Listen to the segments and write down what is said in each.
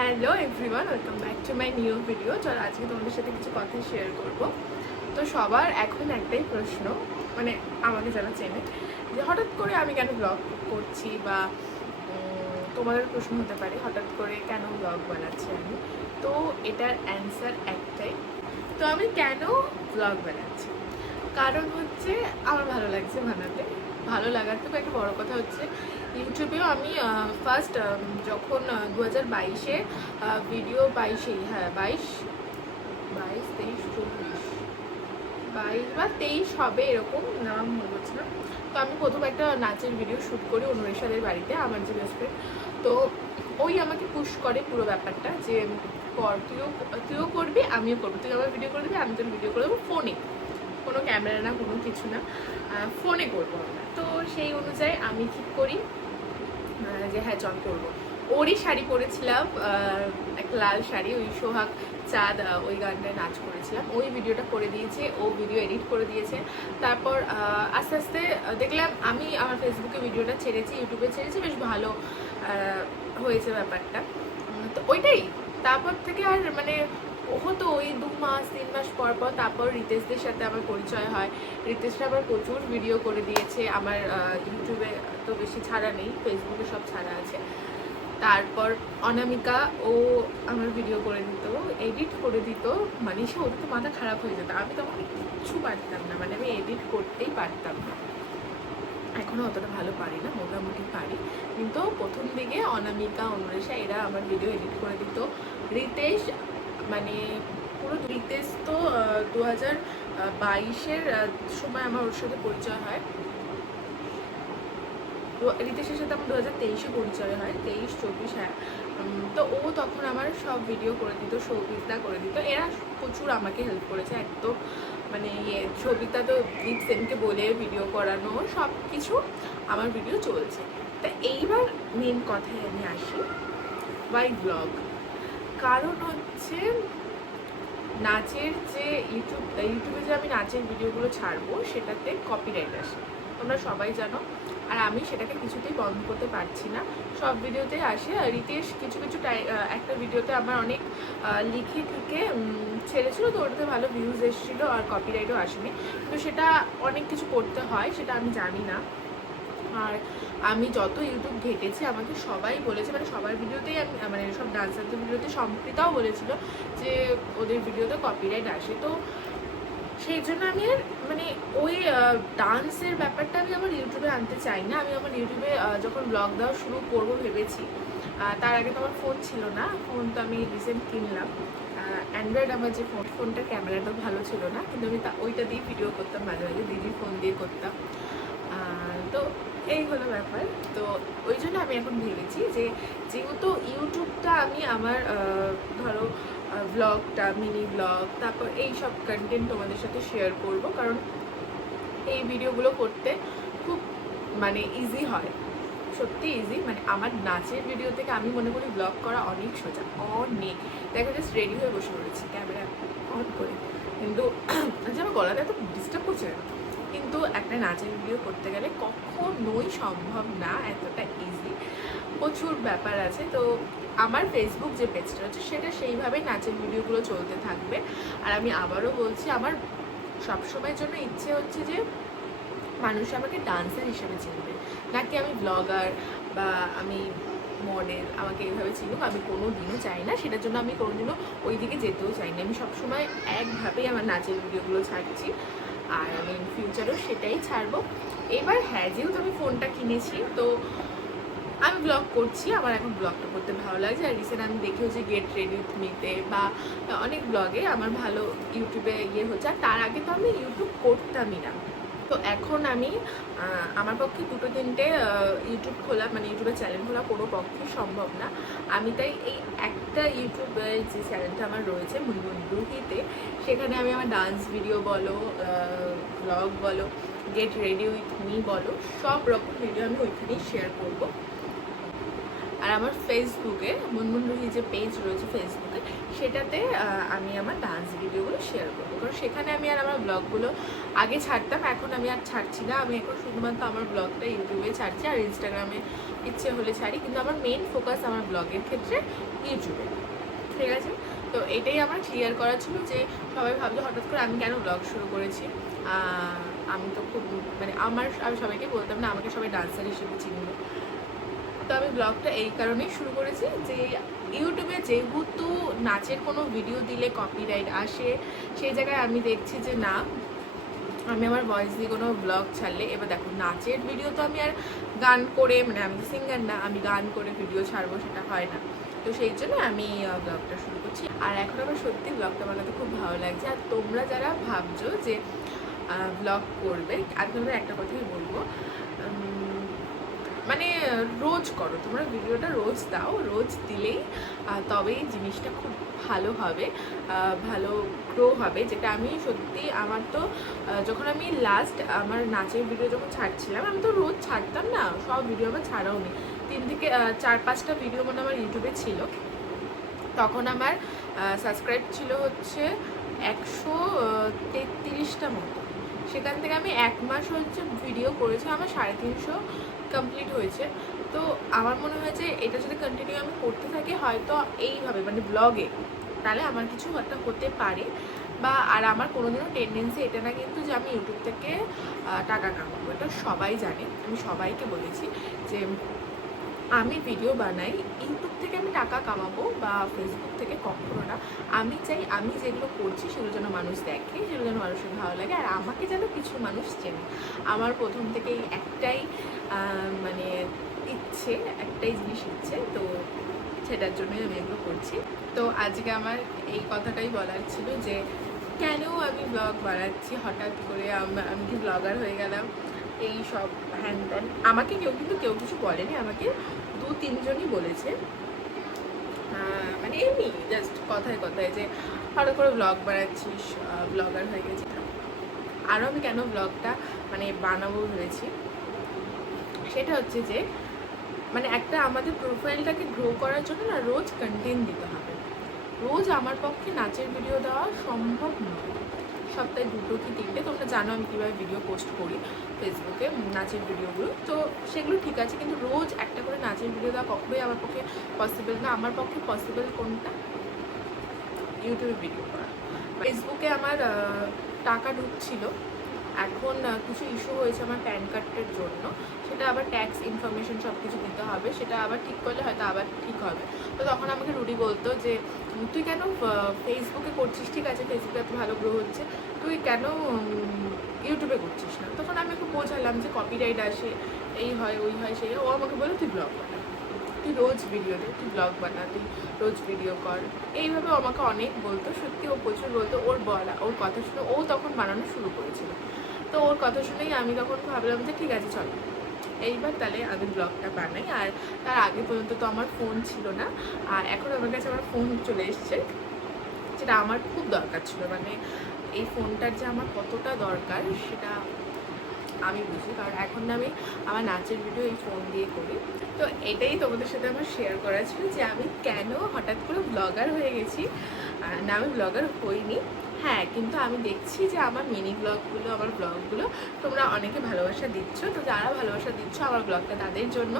Hello everyone, welcome back to my new video. চলো আজকে তোমাদের সাথে কিছু কথা শেয়ার করব। তো সবার এখন একটাই প্রশ্ন, মানে আমাকে যারা চেনে, যে হঠাৎ করে আমি কেন ব্লগ করছি, বা তোমাদের প্রশ্ন হতে পারে হঠাৎ করে কেন ব্লগ বানাচ্ছি আমি। তো এটার অ্যান্সার একটাই, তো আমি কেন ব্লগ বানাচ্ছি কারণ হচ্ছে আমার ভালো লাগছে বানাতে। ভালো লাগার থেকে একটা বড় কথা হচ্ছে ইউটিউবেও আমি ফার্স্ট যখন 2022-এ ভিডিও 22-এই, হ্যাঁ 22, 23, 24, 22 বা 23 হবে এরকম, নাম মনে হচ্ছে না। তো আমি প্রথম একটা নাচের ভিডিও শ্যুট করি অনুরেশাদের বাড়িতে, আমার যে বেস্ট ফ্রেন্ড। তো ওই আমাকে পুশ করে পুরো ব্যাপারটা, যে কর, তুইও করবি আমিও করবো, তুই আমার ভিডিও করে দিবি আমি তোর ভিডিও করে দেবো ফোনে, কোনো ক্যামেরা না কোনো কিছু না, ফোনে করবো আমরা। তো সেই অনুযায়ী আমি ঠিক করি যে হ্যাঁ চল করবো। ওরই শাড়ি পরেছিলাম, একটা লাল শাড়ি, ওই সোহাগ চাঁদ ওই গানটায় নাচ করেছিলাম, ওই ভিডিওটা করে দিয়েছে, ও ভিডিও এডিট করে দিয়েছে। তারপর আস্তে আস্তে দেখলাম, আমি আমার ফেসবুকে ভিডিওটা ছেড়েছি, ইউটিউবে ছেড়েছি, বেশ ভালো হয়েছে ব্যাপারটা। তো ওইটাই তারপর থেকে আর মানে হতো ওই 2 মাস 3 মাস পর পর তারপর রিতেশদের সাথে আমার পরিচয় হয়। রিতেশরা আবার প্রচুর ভিডিও করে দিয়েছে আমার, ইউটিউবে তো বেশি ছাড়া নেই, ফেসবুকে সব ছাড়া আছে। তারপর অনামিকা, ও আমার ভিডিও করে দিত, এডিট করে দিত, মানে সে ওর তো মাথা খারাপ হয়ে যেত, আমি তখন কিচ্ছু পারতাম না, মানে আমি এডিট করতেই পারতাম না। এখনও অতটা ভালো পারি না, মোটামুটি পারি, কিন্তু প্রথম দিকে অনামিকা অনুরেশা এরা আমার ভিডিও এডিট করে দিত। রিতেশ, মানে পুরো রিতেশ তো 2022-এর সময় আমার ওর সাথে পরিচয় হয়। রিতেশের সাথে আমার 2023-এ পরিচয় হয়, 23-24, হ্যাঁ। তো ও তখন আমার সব ভিডিও করে দিত, সৌভিকদা করে দিত, এরা প্রচুর আমাকে হেল্প করেছে একদম। মানে সৌভিকদা তো সেনকে বলে ভিডিও করানো, সব কিছু আমার ভিডিও চলছে। তা এইবার মেন কথায় আমি আসি, বাই ব্লগ। কারণ হচ্ছে নাচের যে ইউটিউবে যে আমি নাচের ভিডিওগুলো ছাড়বো সেটাতে কপিরাইট আসে, তোমরা সবাই জানো। আর আমি সেটাকে কিছুতেই বন্ধ করতে পারছি না, সব ভিডিওতেই আসে। রিতেশ কিছু কিছু একটা ভিডিওতে আমার অনেক লিখে ঠিকে ছেড়েছিল, তো ওটাতে ভালো ভিউজ এসেছিলো আর কপিরাইটও আসেনি, কিন্তু সেটা অনেক কিছু করতে হয়, সেটা আমি জানি না। আর আমি যত ইউটিউব ঘেটেছি আমাকে সবাই বলেছে, মানে সবার ভিডিওতেই আমি, মানে সব ডান্সারদের ভিডিওতে, সম্প্রীতাও বলেছিল যে ওদের ভিডিওতে কপিরাইট আসে। তো সেই জন্য আমি আর মানে ওই ডান্সের ব্যাপারটা আমি আমার ইউটিউবে আনতে চাই না। আমি আমার ইউটিউবে যখন ব্লগ দেওয়া শুরু করবো ভেবেছি, তার আগে তো আমার ফোন ছিল না, ফোন তো আমি রিসেন্ট কিনলাম অ্যান্ড্রয়েড। আমার যে ফোনটার ক্যামেরাটা ভালো ছিল না, কিন্তু আমি ওইটা দিয়ে ভিডিও করতাম, মাঝে মাঝে দিদির ফোন দিয়ে করতাম। তো এই হলো ব্যাপার। তো ওই জন্য আমি এখন ভেবেছি যে যেহেতু ইউটিউবটা আমি আমার ধরো ব্লগটা, মিনি ব্লগ, তারপর এই সব কন্টেন্ট তোমাদের সাথে শেয়ার করব, কারণ এই ভিডিওগুলো করতে খুব মানে ইজি হয়, সত্যি ইজি। মানে আমার নাচের ভিডিও থেকে আমি মনে করি ব্লগ করা অনেক সোজা, অনেক। দেখো জাস্ট রেডি হয়ে বসে পড়েছি ক্যামেরা অন করে, কিন্তু আচ্ছা আমার গলাটা এত ডিস্টার্ব করছে না, কিন্তু একটা নাচের ভিডিও করতে গেলে কখনোই সম্ভব না এতটা ইজি, প্রচুর ব্যাপার আছে। তো আমার ফেসবুক যে পেজটা আছে সেটা সেইভাবেই নাচের ভিডিওগুলো চলতে থাকবে। আর আমি আবারও বলছি, আমার সবসময়ের জন্য ইচ্ছে হচ্ছে যে মানুষ আমাকে ডান্সার হিসেবে চিনবে, নাকি আমি ব্লগার বা আমি মডেল আমাকে এইভাবে চিনুক, আমি কোনো দিনও চাই না। সেটার জন্য আমি কোনোদিনও ওই দিকে যেতেও চাই না। আমি সবসময় একভাবেই আমার নাচের ভিডিওগুলো ছাড়ছি, আর আমি ইন ফিউচারও সেটাই ছাড়বো। এবার হ্যাঁ, যেহেতু আমি ফোনটা কিনেছি, তো আমি ব্লগ করছি, আমার এখন ব্লগটা করতে ভালো লাগছে। আর রিসেন্ট আমি দেখেও যে গেট রেডি উইথ মিতে বা অনেক ব্লগে আমার ভালো ইউটিউবে ইয়ে হচ্ছে। আর তার আগে তো আমি ইউটিউব করতামই না। তো এখন আমি আমার পক্ষে 2-3টে ইউটিউব খোলা, মানে ইউটিউবের চ্যানেল খোলা কোনো পক্ষে সম্ভব না। আমি তাই এই একটা ইউটিউবের যে চ্যানেলটা আমার রয়েছে মুনমুনব্রুহিতে, সেখানে আমি আমার ডান্স ভিডিও বলো, ব্লগ বলো, গেট রেডি উইথ মি বলো, সব রকম ভিডিও আমি ওইখানেই শেয়ার করবো। আর আমার ফেসবুকে মুনমুন রুহি যে পেজ রয়েছে ফেসবুকে, সেটাতে আমি আমার ডান্স ভিডিওগুলো শেয়ার করবো। কারণ সেখানে আমি আর আমার ব্লগগুলো আগে ছাড়তাম, এখন আমি আর ছাড়ছি না। আমি এখন শুধুমাত্র আমার ব্লগটা ইউটিউবে ছাড়ছি, আর ইনস্টাগ্রামে ইচ্ছে হলে ছাড়ি, কিন্তু আমার মেন ফোকাস আমার ব্লগের ক্ষেত্রে ইউটিউবে। ঠিক আছে, তো এটাই আমার ক্লিয়ার করা ছিল যে সবাই ভাবছে হঠাৎ করে আমি কেন ব্লগ শুরু করেছি। আমি তো খুব মানে আমি সবাইকে বলতাম না আমাকে সবাই ডান্সার হিসেবে চিনবে। তো আমি ব্লগটা এই কারণেই শুরু করেছি যে ইউটিউবে যেহেতু নাচের কোনো ভিডিও দিলে কপিরাইট আসে, সেই জায়গায় আমি দেখছি যে না, আমি আমার ভয়েস দিয়ে কোনো ব্লগ ছাড়লে, এবার দেখো নাচের ভিডিও তো আমি আর গান করে, মানে আমি তো সিঙ্গার না, আমি গান করে ভিডিও ছাড়বো সেটা হয় না। তো সেই জন্য আমি ব্লগটা শুরু করছি। আর এখন আমার সত্যি ব্লগটা বানাতে খুব ভালো লাগছে। আর তোমরা যারা ভাবছো যে ব্লগ করবে, আর তোমরা একটা কথাই বলবো, মানে রোজ করো, তোমরা ভিডিওটা রোজ দাও, রোজ দিলেই তবেই জিনিসটা খুব ভালো হবে, ভালো গ্রো হবে। যেটা আমি সত্যি, আমার তো যখন আমি লাস্ট আমার নাচের ভিডিও যখন ছাড়ছিলাম, আমি তো রোজ ছাড়তাম না, সব ভিডিও আমার ছাড়াও নি, 3 থেকে 4-5টা ভিডিও মানে আমার ইউটিউবে ছিল। তখন আমার সাবস্ক্রাইব ছিল হচ্ছে 133টা মতো। সেখান থেকে আমি 1 মাস হচ্ছে ভিডিও করেছি, আমার 350 কমপ্লিট হয়েছে। তো আমার মনে হয় যে এটা যদি কন্টিনিউ আমি করতে থাকি, হয়তো এইভাবে মানে ব্লগে, তাহলে আমার কিছু একটা হতে পারে। বা আর আমার কোনোদিনও টেন্ডেন্সি এটা না কিন্তু যে আমি ইউটিউব থেকে টাকা কামাবো, এটা সবাই জানে, আমি সবাইকে বলেছি যে আমি ভিডিও বানাই ইউটিউব থেকে আমি টাকা কামাবো বা ফেসবুক থেকে, কখনো না। আমি চাই আমি যেগুলো করছি সেগুলো যেন মানুষ দেখে, সেগুলো যেন মানুষের ভালো লাগে, আর আমাকে যেন কিছু মানুষ চেনে। আমার প্রথম থেকেই একটাই মানে ইচ্ছে, একটাই জিনিস ইচ্ছে, তো সেটার জন্যই আমি এগুলো করছি। তো আজকে আমার এই কথাটাই বলার ছিল যে কেন আমি ব্লগ বানাচ্ছি হঠাৎ করে, আমি কি ব্লগার হয়ে গেলাম, এই সব হ্যান ত্যান। আমাকে কেউ কিছু বলেনি, আমাকে 2-3 জনই বলেছে, মানে এমনি জাস্ট কথায় কথায় যে হঠাৎ করে ব্লগ বানাচ্ছিস, ব্লগার হয়ে গেছি। আরও আমি কেন ব্লগটা মানে বানাবো ভেবেছি, সেটা হচ্ছে যে মানে একটা আমাদের প্রোফাইলটাকে গ্রো করার জন্য না রোজ কন্টেন্ট দিতে হবে। রোজ আমার পক্ষে নাচের ভিডিও দেওয়া সম্ভব নয়, সপ্তাহে 2 কি 3টে। তোমরা জানো আমি কীভাবে ভিডিও পোস্ট করি ফেসবুকে, নাচের ভিডিওগুলো, তো সেগুলো ঠিক আছে, কিন্তু রোজ একটা করে নাচের ভিডিও দেওয়া কখনোই আমার পক্ষে পসিবল না। আমার পক্ষে পসিবল কোনটা, ইউটিউবে ভিডিও করা। ফেসবুকে আমার টাকা ঢুকছিল, এখন কিছু ইস্যু হয়েছে আমার প্যান কার্ডের জন্য, সেটা আবার ট্যাক্স ইনফরমেশন সব কিছু দিতে হবে, সেটা আবার ঠিক করলে হয়তো আবার ঠিক হবে। তো তখন আমাকে রুডি বলতো যে তুই কেন ফেসবুকে করছিস, ঠিক আছে ফেসবুকে এত ভালো গ্রো হচ্ছে, তুই কেন ইউটিউবে করছিস না। তখন আমি একটু বোঝালাম যে কপিরাইট আসে, এই হয় ওই হয় সেই হয়। ও আমাকে বলে তুই ব্লগ বানা, তুই রোজ ভিডিও দে, তুই ব্লগ বানা, তুই রোজ ভিডিও কর, এইভাবে আমাকে অনেক বলতো। সত্যি ও প্রচুর বলতো, ওর বলা, ওর কথা শুনে ও তখন বানানো শুরু করেছিল। তো ওর কথা শুনেই আমি তখন ভাবলাম যে ঠিক আছে চলো এইবার তাহলে আমি ব্লগটা বানাই। আর তার আগে পর্যন্ত তো আমার ফোন ছিল না, আর এখন আমার কাছে আমার ফোন চলে এসছে, যেটা আমার খুব দরকার ছিল। মানে এই ফোনটার যে আমার কতটা দরকার সেটা আমি বুঝি, কারণ এখন আমি আমার নাচের ভিডিও এই ফোন দিয়ে করি। তো এটাই তোমাদের সাথে আমার শেয়ার করা ছিল যে আমি কেন হঠাৎ করে ব্লগার হয়ে গেছি। না, আমি ব্লগার হইনি, হ্যাঁ, কিন্তু আমি দেখছি যে আমার মিনি ব্লগগুলো, আমার ব্লগগুলো তোমরা অনেকে ভালোবাসা দিচ্ছ। তো যারা ভালোবাসা দিচ্ছ আমার ব্লগটা, তাদের জন্য।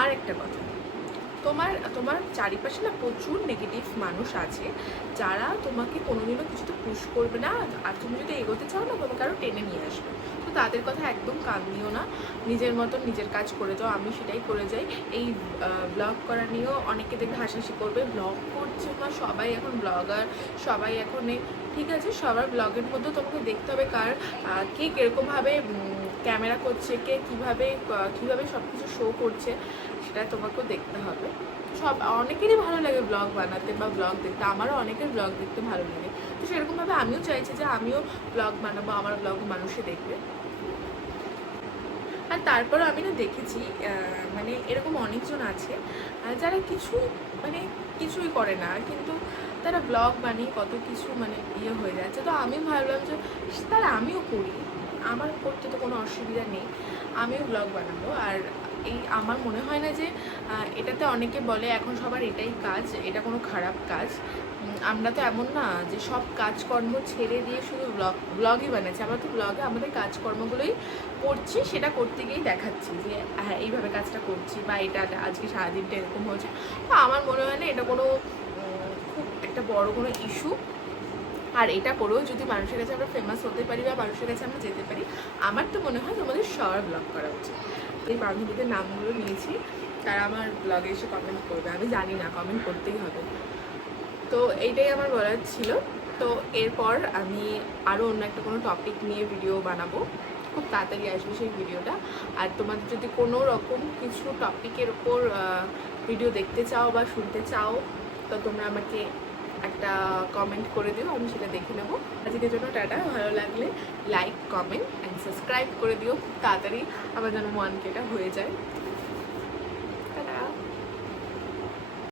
আর একটা কথা, তোমার চারিপাশে না প্রচুর নেগেটিভ মানুষ আছে, যারা তোমাকে কোনোদিনও কিছুতে পুশ করবে না, আর তুমি যদি এগোতে চাও না তোমাকে আরও টেনে নিয়ে আসবে। তো তাদের কথা একদম কান দিও না, নিজের মতন নিজের কাজ করে যাও। আমি সেটাই করে যাই। এই ব্লগ করা নিয়েও অনেকে দেখবে হাসাহাসি করবে, ব্লগ করছে না সবাই এখন ব্লগার, সবাই এখন ঠিক আছে, সবার ব্লগের মধ্যেও তোমাকে দেখতে হবে কে কীরকমভাবে ক্যামেরা করছে, কে কীভাবে সব কিছু শো করছে, সেটা তোমাকেও দেখতে হবে। অনেকেরই ভালো লাগে ব্লগ বানাতে বা ব্লগ দেখতে, আমারও অনেকের ব্লগ দেখতে ভালো লাগে। তো সেরকমভাবে আমিও চাইছি যে আমিও ব্লগ বানাবো, আমার ব্লগ মানুষে দেখবে। আর তারপরও আমি না দেখেছি মানে এরকম অনেকজন আছে যারা কিছুই করে না, কিন্তু তারা ব্লগ বানিয়ে কত কিছু মানে হয়ে যাচ্ছে। তো আমি ভাবলাম যে তাহলে আমিও করি, আমার করতে তো কোনো অসুবিধা নেই, আমিও ব্লগ বানাবো। আর এই আমার মনে হয় না যে এটাতে অনেকে বলে এখন সবার এটাই কাজ, এটা কোনো খারাপ কাজ। আমরা তো এমন না যে সব কাজকর্ম ছেড়ে দিয়ে শুধু ব্লগই বানাচ্ছি, আমরা তো ব্লগে আমাদের কাজকর্মগুলোই করছি, সেটা করতে গিয়েই দেখাচ্ছি যে হ্যাঁ এইভাবে কাজটা করছি বা এটা আজকে সারাদিনটা এরকম হয়েছে। তো আমার মনে হয় না এটা কোনো খুব একটা বড় কোনো ইস্যু। আর এটা করেও যদি মানুষের কাছে আমরা ফেমাস হতে পারি বা মানুষের কাছে আমরা যেতে পারি, আমার তো মনে হয় তোমাদের সবার ব্লগ করা উচিত। এই বান্ধবীদের নামগুলো নিয়েছি, তারা আমার ব্লগে এসে কমেন্ট করবে, আমি জানি না, কমেন্ট করতেই হবে। তো এইটাই আমার বলার ছিল। তো এরপর আমি আরও অন্য একটা কোনো টপিক নিয়ে ভিডিও বানাবো, খুব তাড়াতাড়ি আসবে সেই ভিডিওটা। আর তোমাদের যদি কোনো রকম কিছু টপিকের ওপর ভিডিও দেখতে চাও বা শুনতে চাও, তো তোমরা আমাকে একটা কমেন্ট করে দিও, আমি সেটা দেখে নেবো। আজকের জন্য টাটা, ভালো লাগলে লাইক, কমেন্ট অ্যান্ড সাবস্ক্রাইব করে দিও খুব তাড়াতাড়ি, আমার যেন 1K হয়ে যায়।